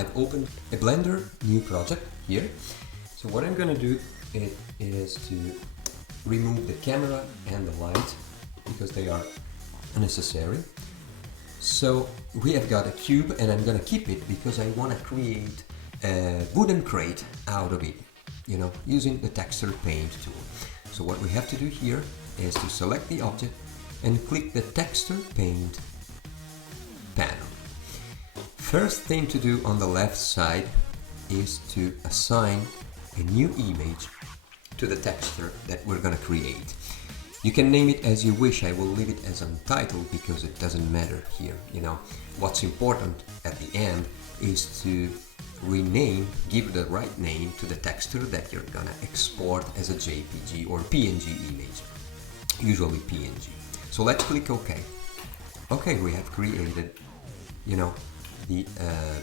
I've opened a Blender new project here. So what I'm gonna do is to remove the camera and the light because they are unnecessary. So we have got a cube and I'm gonna keep it because I wanna create a wooden crate out of it, you know, using the texture paint tool. So what we have to do here is to select the object and click the texture paint panel. First thing to do on the left side is to assign a new image to the texture that we're gonna create. You can name it as you wish. I will leave it as untitled because it doesn't matter here, you know. What's important at the end is to rename, give the right name to the texture that you're gonna export as a JPG or PNG image, usually PNG. So let's click OK. Okay, we have created, you know, the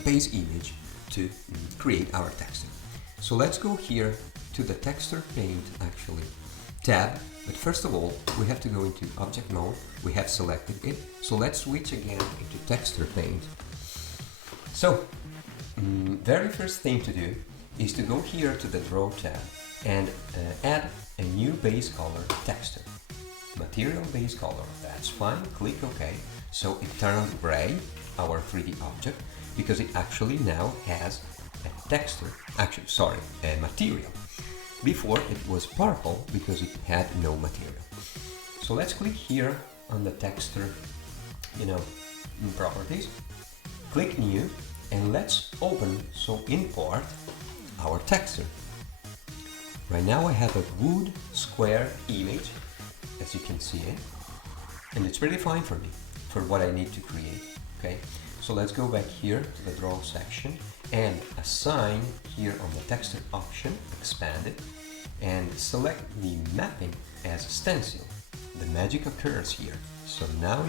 base image to create our texture. So let's go here to the texture paint actually tab, but first of all we have to go into object mode. We have selected it, so let's switch again into texture paint. So very first thing to do is to go here to the draw tab and add a new base color texture. Material base color, that's fine, click OK. So it turned gray, our 3D object, because it actually now has a texture, a material. Before it was purple because it had no material. So let's click here on the texture, you know, properties, click new, and let's open, so import our texture. Right now I have a wood square image, as you can see it, and it's pretty fine for me, for what I need to create, okay? So let's go back here to the draw section and assign here on the texture option, expand it, and select the mapping as stencil. The magic occurs here. So now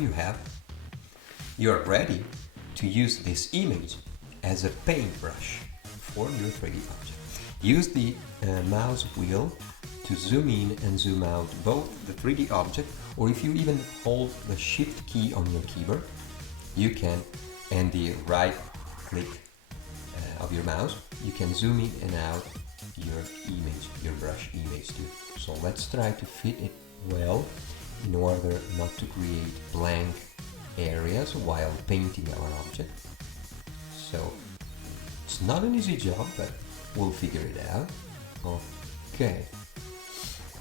you're ready to use this image as a paintbrush for your 3D object. Use the mouse wheel to zoom in and zoom out both the 3D object, or if you even hold the shift key on your keyboard, you can, and the right click of your mouse, you can zoom in and out your image, your brush image too. So let's try to fit it well in order not to create blank areas while painting our object. So it's not an easy job, but we'll figure it out. Okay,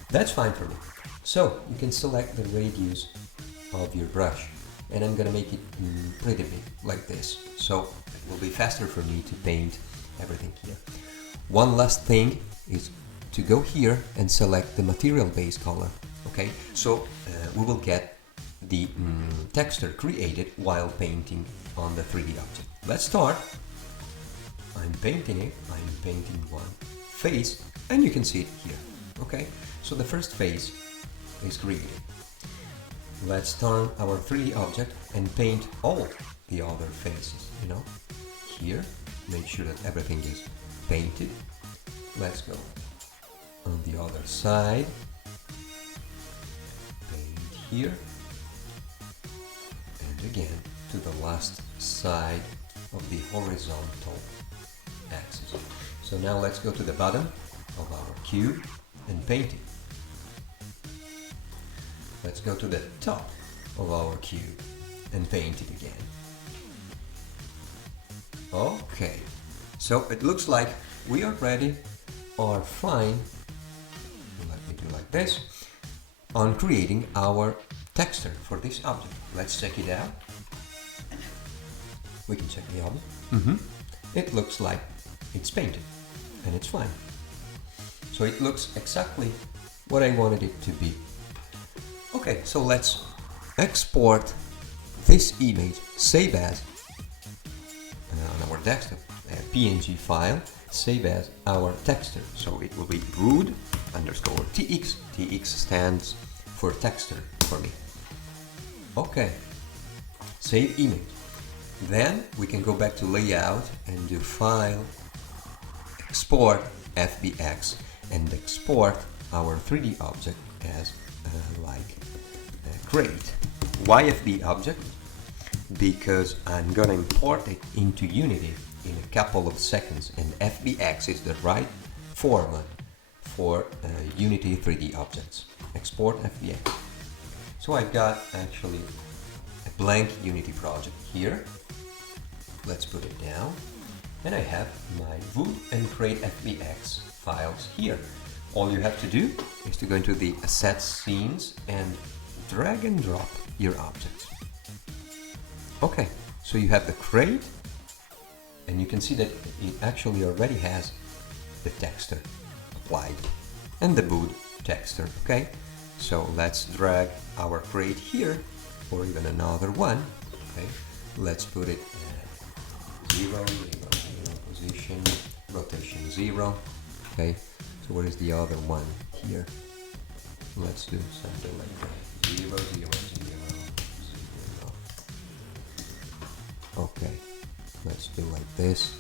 that's fine for me. So you can select the radius of your brush, and I'm gonna make it pretty big like this, so it will be faster for me to paint everything here. One last thing is to go here and select the material base color. Okay, so we will get the texture created while painting on the 3D object. Let's start. I'm painting it. I'm painting one face, and you can see it here. Okay, so the first face is created. Let's turn our 3D object and paint all the other faces, you know. Here, make sure that everything is painted. Let's go on the other side. Paint here. And again to the last side of the horizontal axis. So now let's go to the bottom of our cube and paint it. Let's go to the top of our cube and paint it again. Okay, so it looks like we already are fine, let me do like this, on creating our texture for this object. Let's check it out. We can check the object. It looks like it's painted and it's fine. So it looks exactly what I wanted it to be. Okay, so let's export this image, save as on our desktop, a PNG file, save as our texture. So it will be wood_tx. TX stands for texture for me. Okay, save image. Then we can go back to layout and do file, export FBX, and export our 3D object as like a crate. Why FB object? Because I'm gonna import it into Unity in a couple of seconds, and FBX is the right format for Unity 3D objects. Export FBX. So I've got actually a blank Unity project here. Let's put it down. And I have my Wood and Create FBX files here. All you have to do is to go into the Assets Scenes and drag and drop your objects. Okay, so you have the Create, and you can see that it actually already has the texture applied and the Wood texture. Okay, so let's drag our Create here, or even another one. Okay, let's put it 0, 0, 0, position, rotation 0. Okay, so what is the other one here? Let's do something like that. 0, 0, 0, 0. Okay, let's do like this.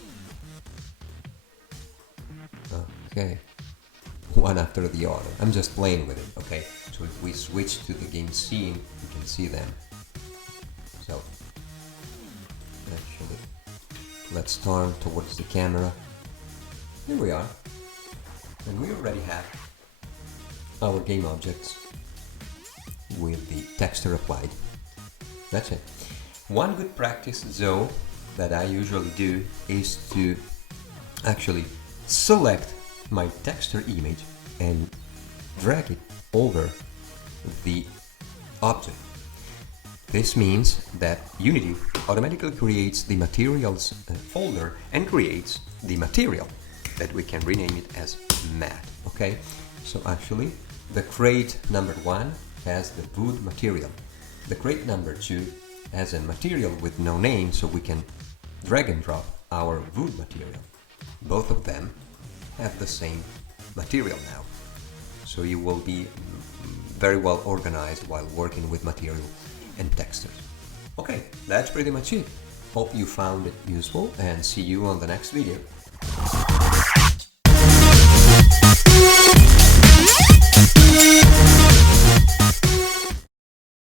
Okay, one after the other. I'm just playing with it. Okay, so if we switch to the game scene, you can see them. So actually, let's turn towards the camera. Here we are, and we already have our game objects with the texture applied. That's it. One good practice though that I usually do is to actually select my texture image and drag it over the object. This means that Unity automatically creates the materials folder and creates the material that we can rename it as matte. Okay, so actually the crate number 1 has the wood material. The crate number 2 has a material with no name, so we can drag and drop our wood material. Both of them have the same material now, so you will be very well organized while working with material and textures. Okay, that's pretty much it. Hope you found it useful, and see you on the next video.